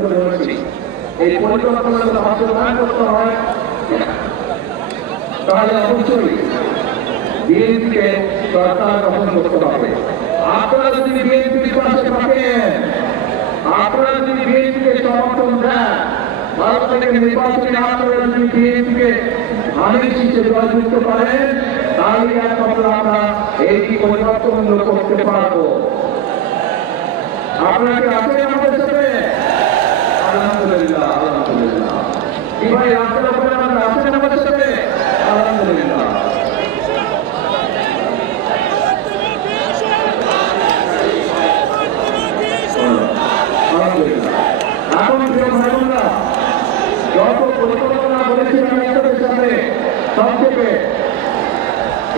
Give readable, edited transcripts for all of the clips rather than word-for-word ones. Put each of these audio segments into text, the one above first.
তুলে ধরেছি। এই পরিকল্পনা বাস্তবায়ন করতে হয়, তাহলে অবশ্যই বিএনপিকে সরকার গঠন করতে হবে। আপনারা যদি বিএনপির পাশে থাকেন, আপনারা যদি বিএনপিকে সমর্থন দেন, ভারত থেকে নির্বাচনে আপনারা যদি বিএনপিকে ধানের শীষে জয়যুক্ত করেন, তাহলে একমাত্র আমরা এই পরিবর্তন করতে পারবো। আপনারা কি আছেন আমাদের সাথে? আলহামদুলিল্লাহ, আলহামদুলিল্লাহ। কি ভাই আপনারা আছেন আমাদের সাথে? আলহামদুলিল্লাহ। এখন প্রিয় ভাই বোনেরা, যত পরিকল্পনা বলেছি আমি আপনাদের সাথে সংক্ষেপে,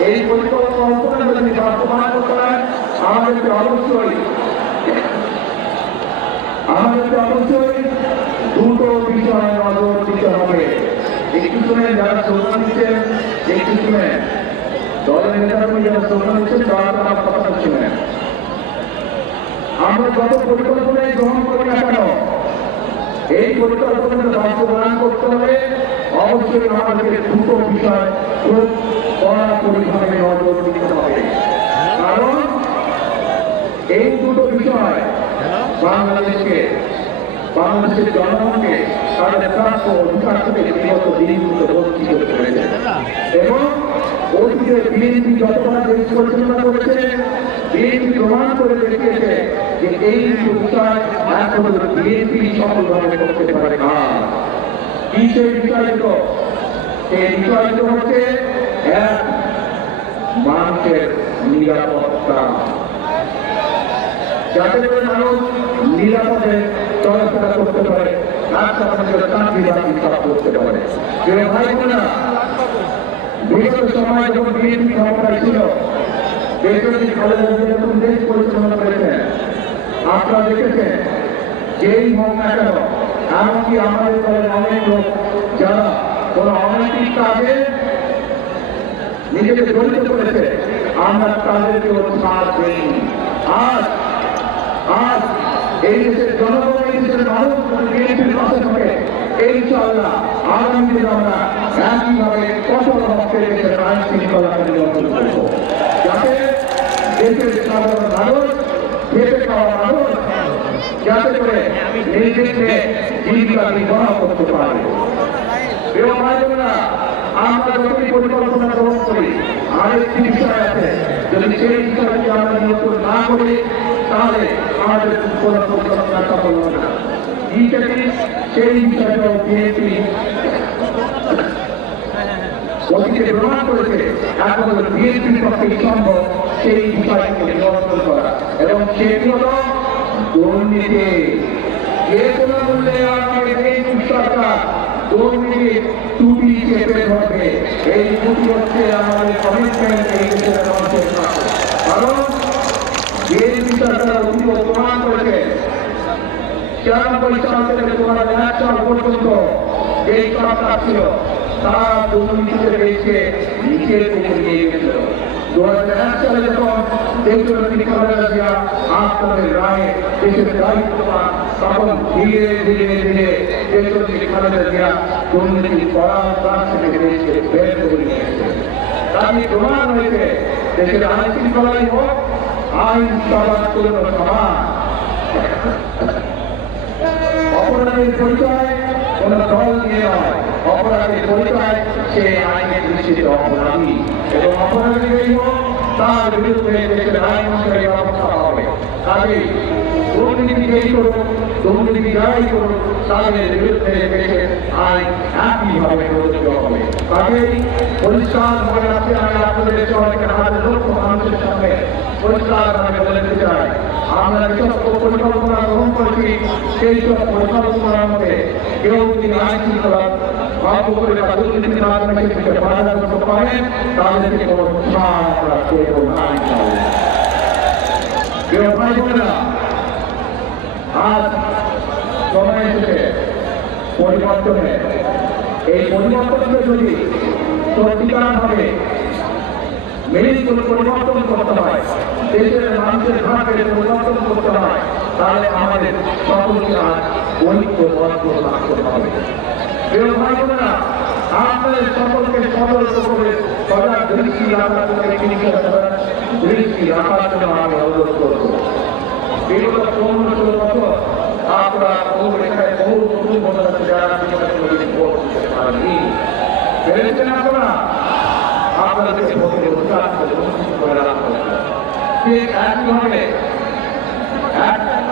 এই পরিকল্পনা যদি বাস্তবায়ন করতে হয় আমাদেরকে অবশ্যই দুটো বিষয়ে নজর দিতে হবে। একটু শুনে যারা স্লোগান দিচ্ছেন, একটু শুনে দলের নেতারা যারা স্লোগান দিচ্ছেন তারা আমার কথা শুনেন। আমরা যত পরিকল্পনায় গ্রহণ করি না কেন, এই পরিকল্পনাকে বাস্তবায়ন করতে হলে অবশ্যই আমাদেরকে দুটো বিষয় খুব কড়াকড়িভাবে নজর দিতে হবে। কারণ এই দুটো বিষয় বাংলাদেশের জনগণকে তাদের প্রাপ্য অধিকার থেকে বিগত দিনগুলো বঞ্চিত করেছে এবং অতীতে বিএনপি যতটা দেশ পরিচালনা করেছে, বিএনপি প্রমাণ করে দেখিয়েছে যে এই বিষয় এখন বিএনপি সফলভাবে করতে পারে না। কি সেই বিষয়গুলো? সেই বিষয়গুলো হচ্ছে এক, মানুষের নিরাপত্তা, যাতে করে মানুষ নিরাপদে চলাফেরা করতে পারে, করতে পারে। ভাই বোনেরা, বিগত সময় যখন বিএনপি ক্ষমতায় ছিল, দেশটি খালেদা জিয়া যখন দেশ পরিচালনা করেছেন, আপনারা দেখেছেন যেই হোক না কেন, এমনকি আমাদের দলের অনেক লোক যারা কোন অনৈতিক কাজে নিজেকে জড়িত করেছে, আমরা তাদেরকে ছাড় দেইনি। আজ এই দেশের জনগণ, এই দেশের মানুষ বিএনপির পাশে থাকে, ইনশাআল্লাহ আগামী দিনে আমরা একইভাবে কঠোর হস্তে দেশের আইন শৃঙ্খলা নিয়ন্ত্রণ করব, যাতে দেশের সাধারণ মানুষ, খেতে খাওয়া মানুষ যাতে করে নিজেকে জীবিকা নির্বাহ করতে পারে। প্রিয় ভাই বোনেরা, আমরা যতই পরিকল্পনা গ্রহণ করি, আরেকটি বিষয় আছে, যদি সেই বিষয়টি আমরা নিয়ন্ত্রণ না করি তাহলে আমাদের কোনো পরিকল্পনা সফল হবে না। সেই বিষয়টা বিএনপি অতীতে প্রমাণ করেছে, এখন বিএনপির পক্ষে সম্ভব সেই বিষয়কে নিয়ন্ত্রণ করা, এবং সেটি হল দুর্নীতি। যে কোনো মূল্যে আমাদের এই সরকার দুর্নীতি ত্রুটি চেপে ধরবে। এই ত্রুটি হচ্ছে আমাদের কমিটমেন্ট এই দেশের মানুষের সাথে। কারণ বিএনপি সরকার অতীত প্রমাণ করেছে 96 সাল থেকে 2001 সাল পর্যন্ত যে সরকার ছিল তারা দুর্নীতিতে দেশকে নিচের দিকে নিয়ে গেছিল। 2001 সালে যখন দেশনেত্রী খালেদা জিয়া আপনাদের রায়ে দেশের দায়িত্ব পান, তখন ধীরে ধীরে ধীরে দেশনেত্রী খালেদা জিয়া দুর্নীতি করার কাজ থেকে দেশকে বের করে নিয়েছে। তাই প্রমাণ হয়েছে দেশের আইন শৃঙ্খলাই হোক, আইন সবার জন্য সমান। অপরাধের পরিচয় কোন দল দিয়ে নয়, অপরাধের পরিচয় সে আইনের দৃষ্টিতে অপরাধী, এবং অপরাধীরাই হোক তার বিরুদ্ধে দেশের আইন অনুসারে ব্যবস্থা হবে। কাজে দুর্নীতি যেই করুক, দুর্নীতি যারাই করুক, তাদের বিরুদ্ধে দেশের আইন একইভাবে প্রযোজ্য হবে। কাজেই পরিষ্কার মনে রাখতে আমি আপনাদের সবাইকে হাজার লক্ষ মানুষের সামনে পরিষ্কারভাবে বলে দিতে চাই, আমরা যেসব পরিকল্পনা গ্রহণ করেছি সেই সব পরিকল্পনার মধ্যে কেউ যদি আইন শৃঙ্খলা ভঙ্গ করে বা দুর্নীতির মাধ্যমে সেটিকে বাধা করতে পারেন, তাদেরকে কোনো ছাড় আমরা করব না। প্রিয় ভাই বোনেরা, আজ সময় এসেছে পরিবর্তনে। এই পরিবর্তনকে যদি সত্যিকারভাবে পরিবর্তন করতে হয়, দেশের মানুষের ভাগে পরিবর্তন করতে হয়, তাহলে আমাদের সকলকে আজ ঐক্যবদ্ধ থাকতে হবে। প্রিয় ভাই বোনেরা, আপনাদের সকলকে সতর্ক করে সজাগ দৃষ্টি রাখার জন্য দৃষ্টি রাখার জন্য আমি অনুরোধ করব। বিগত 15-16 বছর আপনারা এখানে বহু নতুন বছর যারা ভোট দিতে পারেননি, পেরেছেন আপনারা, আপনাদেরকে ভোটের অধিকার করে রাখতে হবে। ঠিক একইভাবে আপনার